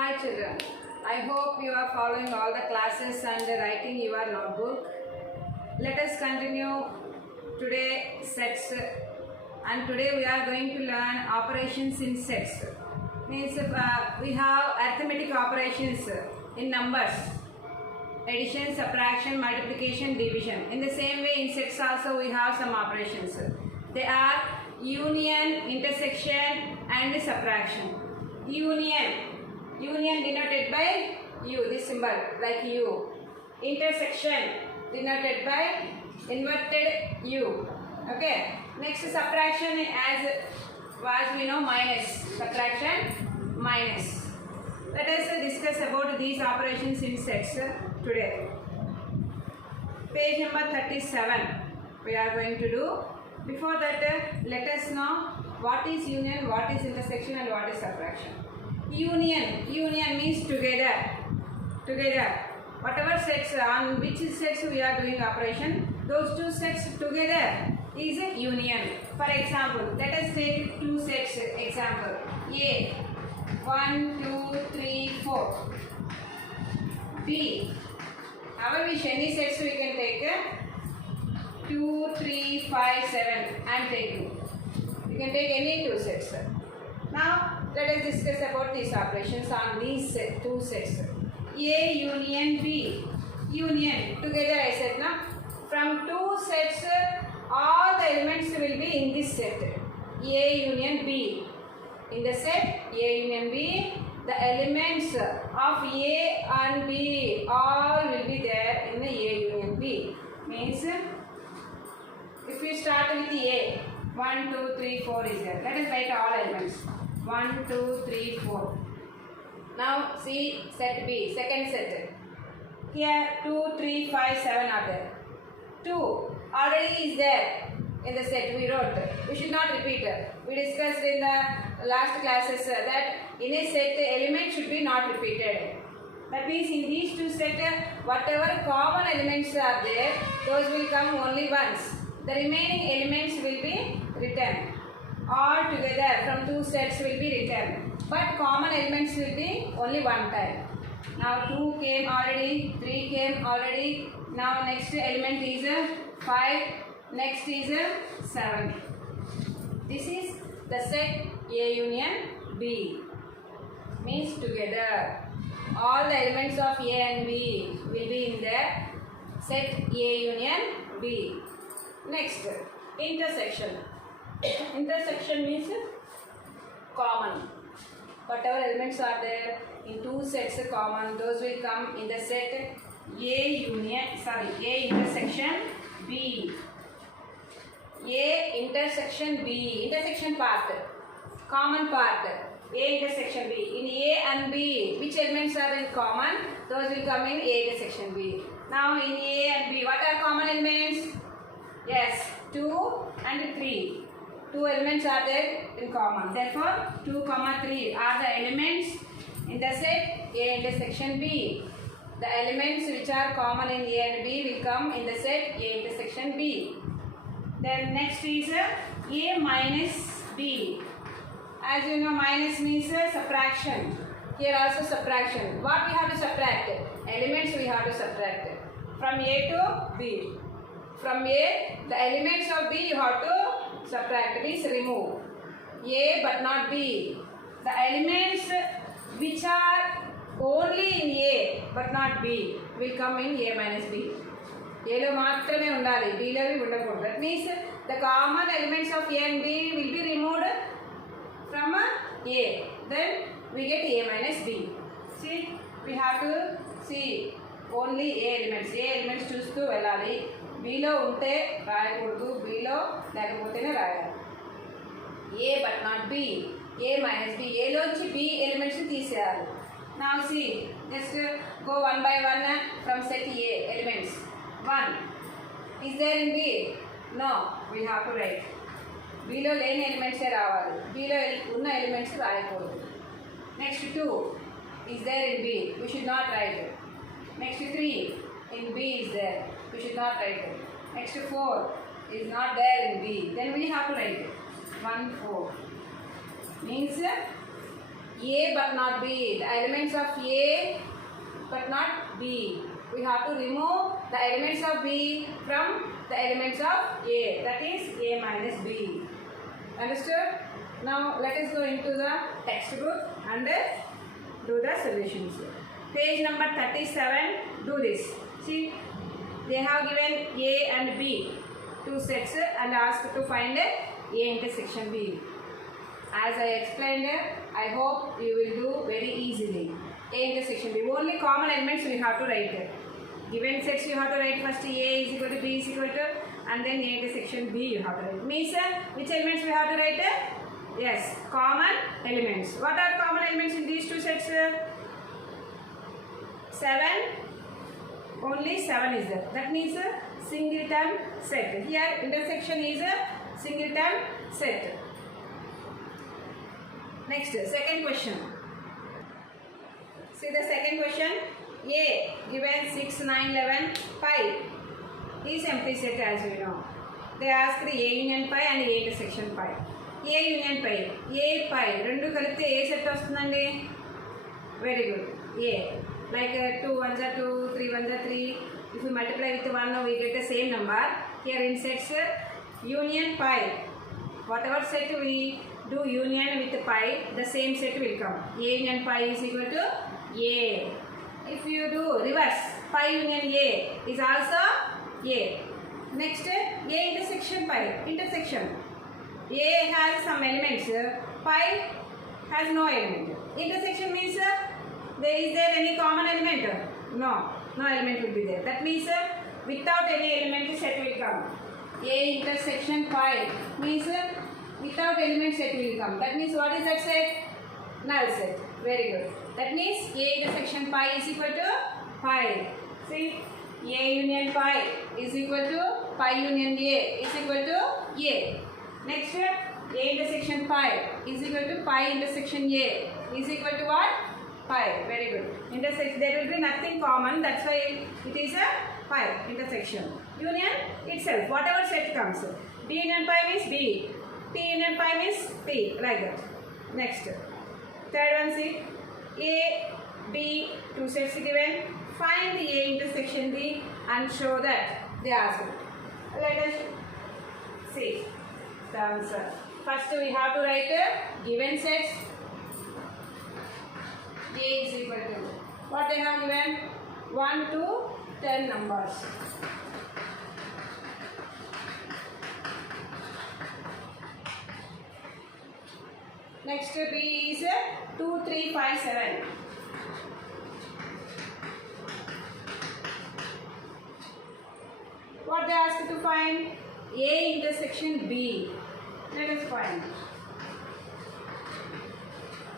Hi children, I hope you are following all the classes and writing your notebook. Let us continue today sets, and today we are going to learn operations in sets. Means we have arithmetic operations in numbers, addition, subtraction, multiplication, division. In the same way in sets also we have some operations. They are union, intersection and subtraction. Union denoted by U, this symbol like U. Intersection denoted by inverted U. Okay. Next subtraction as we know minus. Subtraction minus. Let us discuss about these operations in sets today. Page number 37 we are going to do. Before that let us know what is union, what is intersection and what is subtraction. Union means together. Whatever sets, on which sets we are doing operation, those two sets together is a union. For example, let us take two sets. Example A 1, 2, 3, 4. B, our wish, any sets we can take 2, 3, 5, 7. I am taking. You can take any two sets. Now let us discuss about these operations on these two sets. A union B. Union together I said now. From two sets all the elements will be in this set. A union B. In the set A union B, the elements of A and B all will be there in the A union B. Means if we start with A, 1, 2, 3, 4 is there. Let us write all elements. 1, 2, 3, 4. Now see set B, second set. Here 2, 3, 5, 7 are there. 2 already is there in the set we wrote. We should not repeat it. We discussed in the last classes that in a set the elements should be not repeated. That means in these two sets whatever common elements are there, those will come only once. The remaining elements will be written. All together from two sets will be written. But common elements will be only one time. Now 2 came already, 3 came already. Now next element is 5, next is 7. This is the set A union B. Means together. All the elements of A and B will be in the set A union B. Next, intersection. Intersection means common. Whatever elements are there in two sets common, those will come in the set A intersection B. A intersection B. Intersection part. Common part. A intersection B. In A and B, which elements are in common? Those will come in A intersection B. Now in A and B, what are common elements? Yes, 2 and 3. Two elements are there in common. Therefore, 2, 3 are the elements in the set A intersection B. The elements which are common in A and B will come in the set A intersection B. Then next is A minus B. As you know, minus means subtraction. Here also subtraction. What we have to subtract? Elements we have to subtract. From A to B. From A, the elements of B you have to subtract, means remove. A but not B. The elements which are only in A but not B will come in A minus B. A lo maatrame undali, B lo vi undakodu. That means the common elements of A and B will be removed from A. Then we get A minus B. See, we have to see only A elements. A elements చూస్తూ వెళ్ళాలి. B లో ఉంటే రాయకూడదు, B లో లేకపోతేనే రాయాలి. A but not B. A minus B. A లోంచి B elements తీసేయాలి. Now see, just go one by one from set A elements. 1 is there in B? No, we have to write. B లో లేని ఎలిమెంట్సే రావాలి. B లో ఉన్న elements రాయకూడదు. Next 2 is there in B. We should not write it. Next 3 in B is there. We should not write it. Next 4 is not there in B. Then we have to write it. 1, 4. Means A but not B. The elements of A but not B. We have to remove the elements of B from the elements of A. That is A minus B. Understood? Now let us go into the textbook and do the solutions. Page number 37. Do this. See, they have given A and B, two sets, and asked to find A intersection B. As I explained, I hope you will do very easily. A intersection B. Only common elements we have to write. Given sets you have to write first A is equal to B is equal to, and then A intersection B you have to write. Means which elements we have to write? Yes, common elements. What are common elements in these two sets? 7. Only 7 is there. That means singleton set. Here intersection is a singleton set. Next, second question. See the second question. A given 6, 9, 11, pi is empty set as we know. They asked A union pi and A intersection pi. A union pi, A pi, rendu kalipte A set vastundandi. Very good. A. Like 2 ones are 2, 3 ones are 3. If we multiply with 1, we get the same number. Here in sets, union pi. Whatever set we do union with pi, the same set will come. A union pi is equal to A. If you do reverse, pi union A is also A. Next, A intersection pi. Intersection. A has some elements. Pi has no element. Intersection means is there any common element? No. No element will be there. That means without any element set will come. A intersection pi means without element set will come. That means what is that set? Null set. Very good. That means A intersection pi is equal to pi. See, A union pi is equal to pi union A is equal to A. Next, A intersection pi is equal to pi intersection A is equal to what? Pi. Very good. Intersection, there will be nothing common. That's why it is a pi intersection. Union itself, whatever set comes. B union pi means B. P union pi means P. Like that. Next. Third one, see. A, B, two sets given. Find the A intersection B and show that they asked. Let us see the answer. First we have to write given sets. A is equal to what they have given? 1 to 10 numbers. Next B is 2, 3, 5, 7. What they asked to find? A intersection B. Let us find.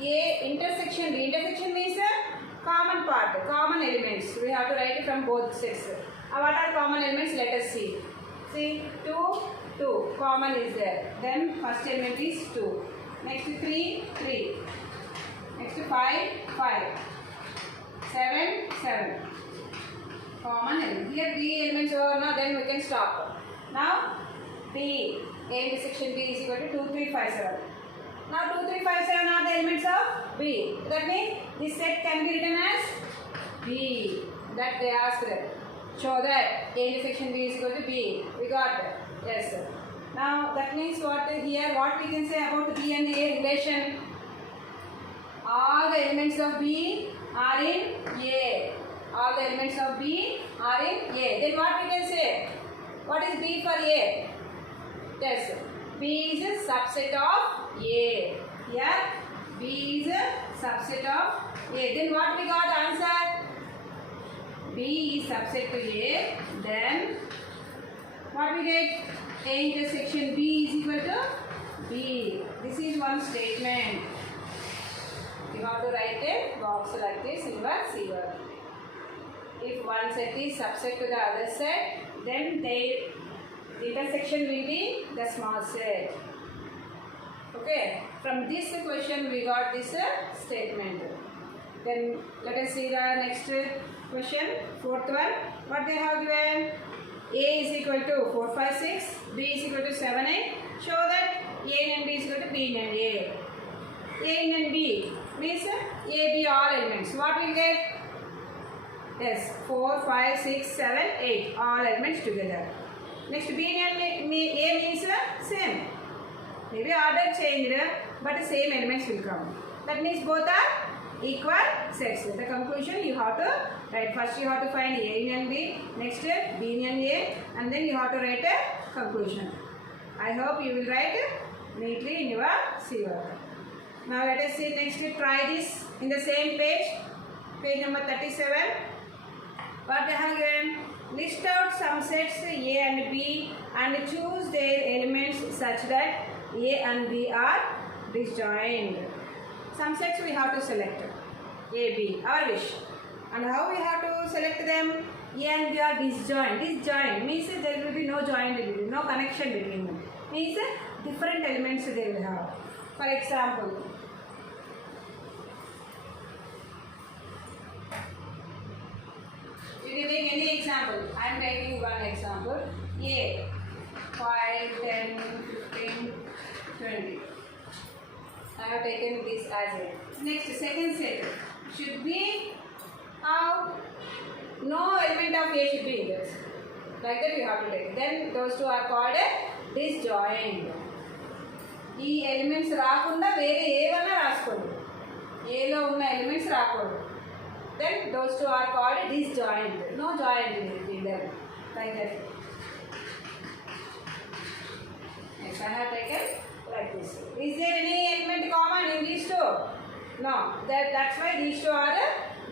A intersection B. Intersection means common part, common elements. We have to write it from both sets. What are common elements? Let us see. See, 2, 2. Common is there. Then first element is 2. Next 3, 3. Next 5, 5. 7, 7. Common element. Here 3 elements over now, then we can stop. Now B. A intersection B is equal to 2, 3, 5, 7. Now 2, 3, 5, 7 are the elements of B. That means this set can be written as B. That they asked. Show that A intersection B is equal to B. We got that. Yes, sir. Now that means what here, what we can say about B and A relation? All the elements of B are in A. All the elements of B are in A. Then what we can say? What is B for A? Yes, B is a subset of A. Here B is a subset of A. Then what we got answer? B is subset to A. Then what we get? A intersection B is equal to B. This is one statement. You have to write a box like this in your C-work. If one set is subset to the other set, then the intersection will be the small set. Okay. From this question we got this statement. Then let us see the next question. Fourth one. What they have given? A is equal to 4, 5, 6. B is equal to 7, 8. Show that A and B is equal to B and A. A union B means A, B all elements. What will get? Yes, 4, 5, 6, 7, 8 all elements together. Next B union A means same. Maybe order changed, but same elements will come. That means both are equal sets. The conclusion you have to write. First you have to find A union B, next B union A, and then you have to write a conclusion. I hope you will write neatly in your C work. Now let us see next. Try this in the same page, page number 37. What they have given? List out some sets A and B and choose their elements such that A and B are disjoint. Some sets we have to select A, B, our wish. And how we have to select them? A and B are disjoint. Disjoint means there will be no joint, no connection between them. Means different elements they will have. For example, giving any example. I am taking one example. A 5, 10, 15, 20. I have taken this as a. Next, second set should be how no element of A should be in this. Like that you have to take. Then those two are called disjoint. ఈ elements రాకుండా వేరే ఏవన్నా రాసుకోండి. ఏలో ఉన్న elements రాకూడదు. Then those two are called disjoint. No joint in them. Like that. Yes, I have taken like this. Is there any element common in these two? No. That's why these two are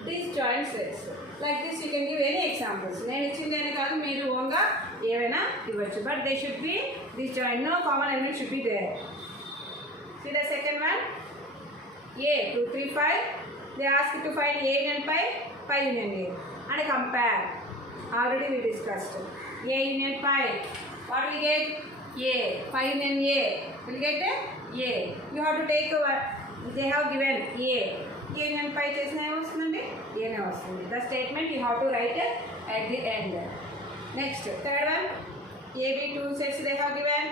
disjoint sets. Like this you can give any examples. నేను ఇచ్చిందని కాదు మీరు ఓన్గా ఏవైనా ఇవ్వచ్చు. But they should be disjoint. No common element should be there. See the second one. A 2, 3, 5. They ask to find A union pi union A and compare. Already we discussed. A union pi. What we get? A. Pi union A. We'll get A. You have to take over. They have given A. A union pi chesna vastundandi. A ne vastundandi. The statement you have to write at the end. Next, third one. A, B, two sets they have given.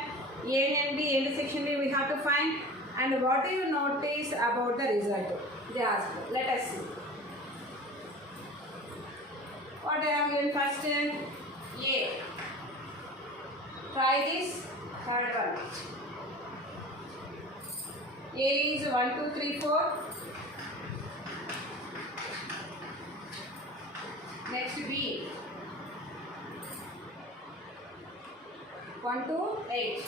A union B, intersection B we have to find. And what do you notice about the result? They ask. Let us see. What I have given first? A. Try this. Third one. A is 1, 2, 3, 4. Next B. 1, 2, 8.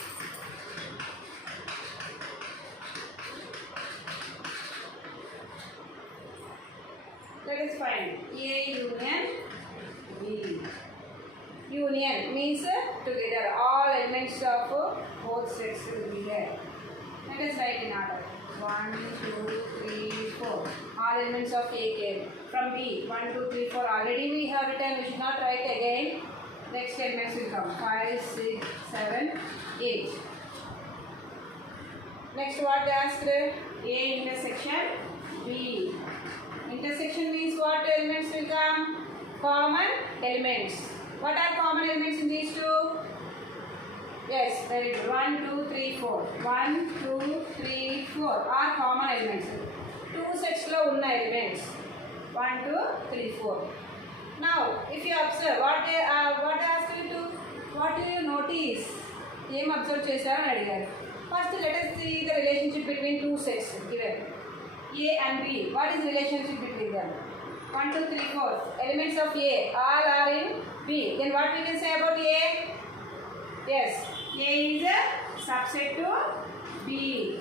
Let us find A union B. Union means together all elements of both sets will be there. Let us write in order. 1, 2, 3, 4. All elements of A came from B. 1, 2, 3, 4. Already we have written. We should not write again. Next elements will come. 5, 6, 7, 8. Next what they asked? A intersection B. Intersection means what elements will come? Common elements. What are common elements in these two? Yes, very good. 1, 2, 3, 4. 1, 2, 3, 4 are common elements. Two sets lo unna elements. 1, 2, 3, 4. Now, if you observe, what ask you to? What do you notice? Em observe chesaru ani adigaru. First, let us see the relationship between two sets given. A and B. What is the relationship between them? 1, 2, 3, 4. Elements of A all are in B. Then what we can say about A? Yes, A is a subset to B.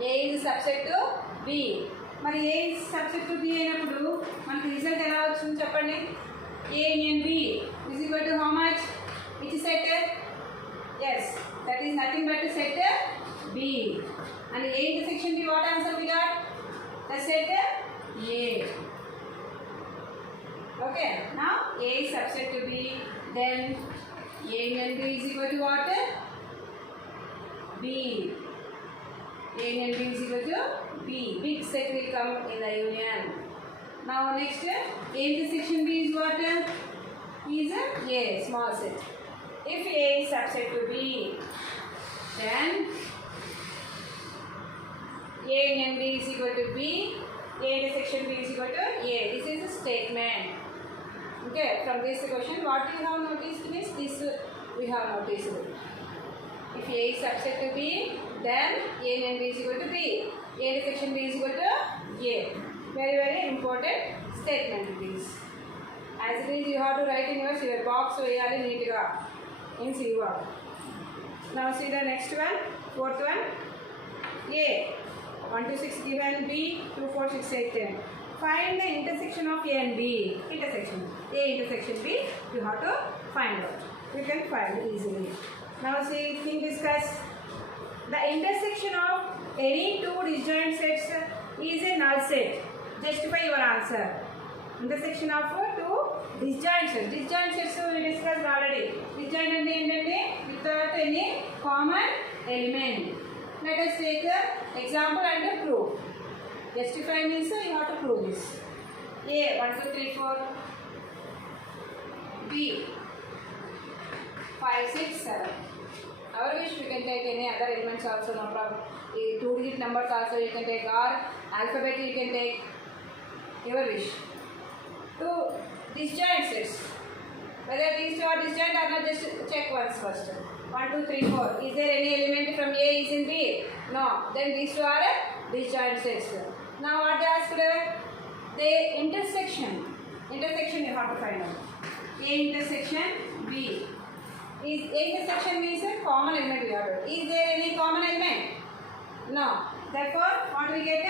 A is a subset to B. మరి A is subset to B అయినప్పుడు మనకి result ఎలా వచ్చింది చెప్పండి? A union B is equal to how much? Which set? Yes, that is nothing but set B. And A intersection B, what answer we got? The set A. Okay, now A is subset to B, then A union B is equal to what? B. A union B is equal to B. Big set will come in the union. Now next, A intersection B is what? Is A, small set. If A is subset to B, then A union B is equal to B, A intersection B is equal to A. This is a statement. Okay, from this question, what we have noticed means this we have noticed. If A is subset to B, then A union B is equal to B. A intersection B is equal to A. Very, very important statement it is. As it is, you have to write in your box so you are neat in C1. Now see the next one, fourth one. A 1 to 6 given, B 2, 4, 6, 8, 10. Find the intersection of A and B. Intersection. A intersection B, you have to find out. You can find it easily. Now see, discuss. The intersection of any two disjoint sets is a null set. Justify your answer. Intersection of two disjoint sets. Disjoint sets we discussed already. Disjoint and without any common element. Let us take an example and prove. Justify means you have to prove this. A 1, 2, 3, 4. B 5, 6, 7. Our wish we can take any other elements also, no problem. 2-digit numbers also you can take, or alphabet you can take. Your wish. Two disjoint sets. Whether these two are disjoint or not, just check once first. 1, 2, 3, 4. Is there any element from A is in B? No. Then these two are disjoint sets. Now what they asked? The intersection. Intersection you have to find out. A intersection B. Is A intersection means a common element we have to. Is there any common element? No. Therefore, what we get?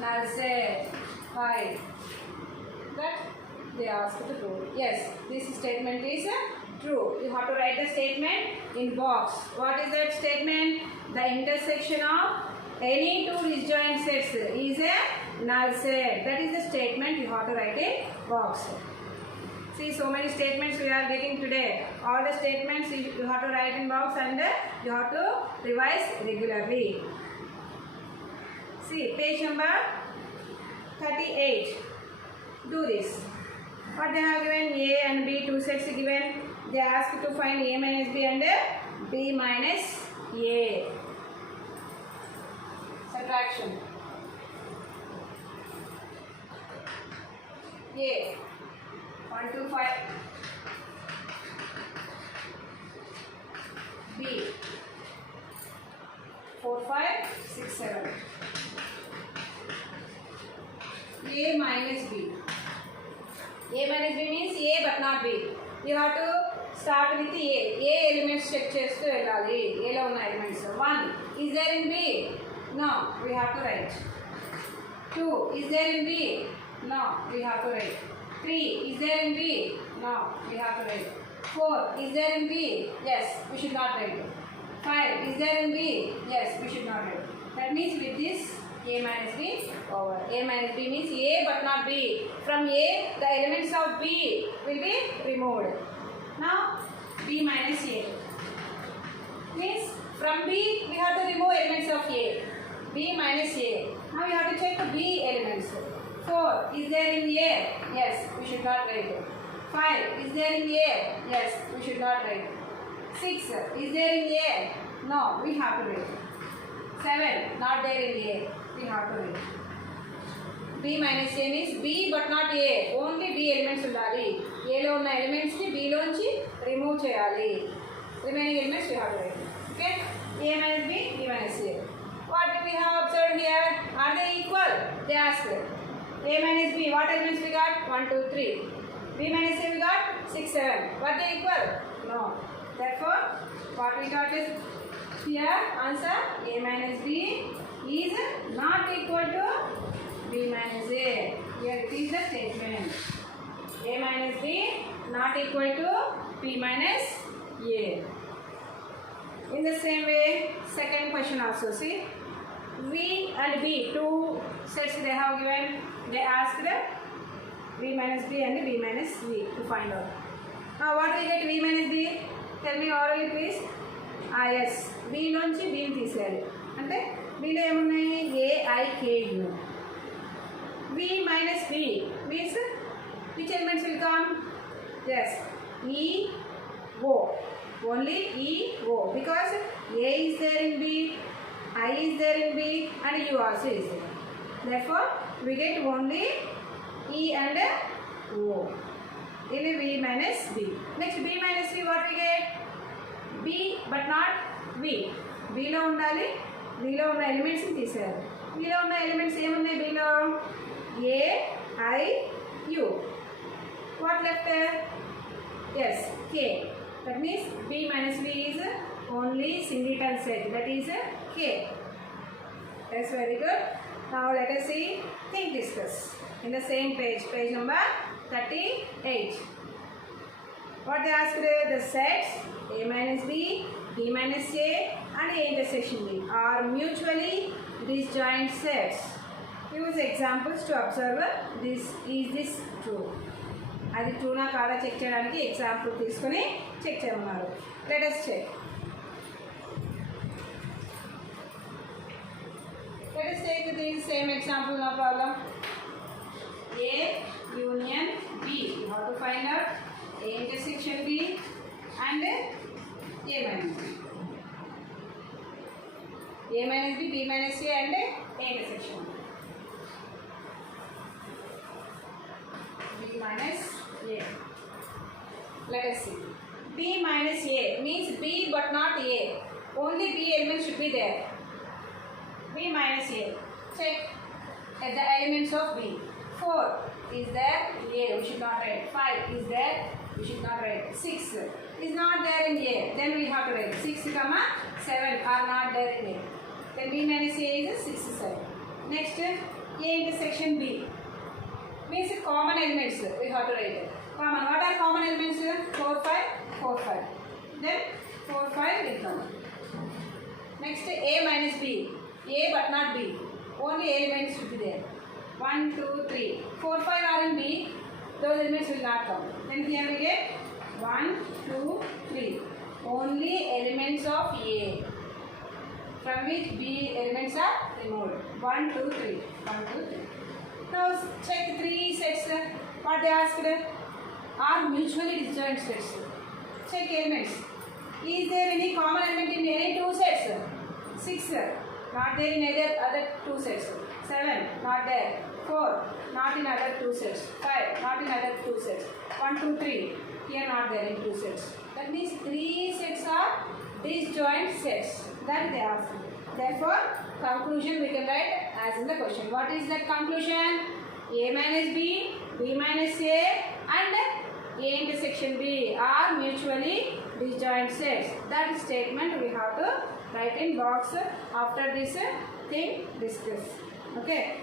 Null set. 5. That they asked to prove. Yes, this statement is true. You have to write the statement in box. What is that statement? The intersection of any two disjoint sets is a null set. That is the statement you have to write in box. See, so many statements we are getting today. All the statements you have to write in box and you have to revise regularly. See, page number 38. Do this. What they have given? A and B, two sets given. They ask to find A minus B and B minus A. Subtraction. A 1, 2, 5. B 4, 5, 6, 7. A minus B. A minus B means A but not B. You have to start with A. A elements check chestu vellali. A lo unna elements. 1. Is there in B? No. We have to write. 2. Is there in B? No. We have to write. 3. Is there in B? No. We have to write. 4. Is there in B? Yes. We should not write. 5. Is there in B? Yes. We should not write. That means with this A minus B over. A minus B means A but not B. From A, the elements of B will be removed. Now, B minus A. Means from B, we have to remove elements of A. B minus A. Now, we have to check the B elements. 4. Is there in A? Yes, we should not write. 5. Is there in A? Yes, we should not write. 6. Is there in A? No, we have to write. 7. Not there in A. We have to write. B minus A means B but not A. Only B elements undali. A lo unna elements ni B lonchi remove cheyali. Remaining elements we have to write. Okay? A minus B, B minus A. What do we have observed here? Are they equal? They asked. A minus B, what elements we got? 1, 2, 3. B minus A we got 6, 7. What they equal? No. Therefore, what we got is here answer A minus B is not equal to B minus A. Here it is the statement. A minus B not equal to B minus A. In the same way, second question also. See, V and B, two sets they have given. They asked V minus B and B minus V to find out. Now what we get V minus B? Tell me orally please. Yes. B నుంచి B ని తీసేయాలి. అంటే Bలో ఏమున్నాయి? A, I, K, U. V minus B means which elements will come? Yes. E, O. Only E, O. Because A is there in B, I is there in B and U also is there. Therefore, we get only E and O. In B minus B. Next B minus B, what we get? B but not V. B lo undali. B lo unna elements ni teesaru. B lo unna elements em unnai B lo? A, I, U. What left? Yes, K. That means B minus B is only singleton set. That is K. That's very good. Now let us see think discuss. In the same page, page number 38. What they asked? The sets A minus B, B minus A and A intersection B are mutually disjoint sets. Use examples to observe this. Is this true? అది ట్రూనా కాదా check చేయడానికి example తీసుకొని check చేయమన్నారు. Let us check. Let us take the same example, no problem. A union B. You have to find out A intersection B and A minus B. A minus B, B minus A and A intersection B minus A. Let us see. B minus A means B but not A. Only B element should be there. B minus A. Check at the elements of B. 4 is there A, we should not write. 5 is there, we should not write. 6 is not there in A, then we have to write. 6, 7 are not there in A. Then B minus A is 6, 7. Next, A intersection B. Means common elements, we have to write it. Common, what are common elements? 4, 5, 4, 5. Then 4, 5 will come. Next, A minus B. A but not B. Only elements should be there. 1, 2, 3. 4, 5 are in B. Those elements will not come. Then here we get 1, 2, 3. Only elements of A. From which B elements are removed. 1, 2, 3. 1, 2, 3. Now check 3 sets. What they asked? Are mutually disjoint sets. Check elements. Is there any common element in any 2 sets? 6. Not there in either other 2 sets. 7. Not there. 4. Not in other 2 sets. 5. Not in other 2 sets. 1, 2, 3. Here not there in 2 sets. That means 3 sets are disjoint sets. That they asked. Therefore, conclusion we can write as in the question. What is that conclusion? A minus B, B minus A and A intersection B are mutually disjoint sets. That statement we have to write in box after this thing discuss. Okay.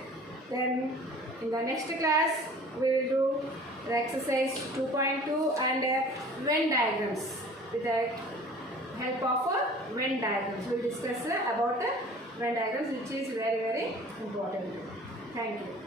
Then in the next class we will do the exercise 2.2 and Venn diagrams. With the help of Venn diagrams, we will discuss about Venn diagrams, which is very, very important. Thank you.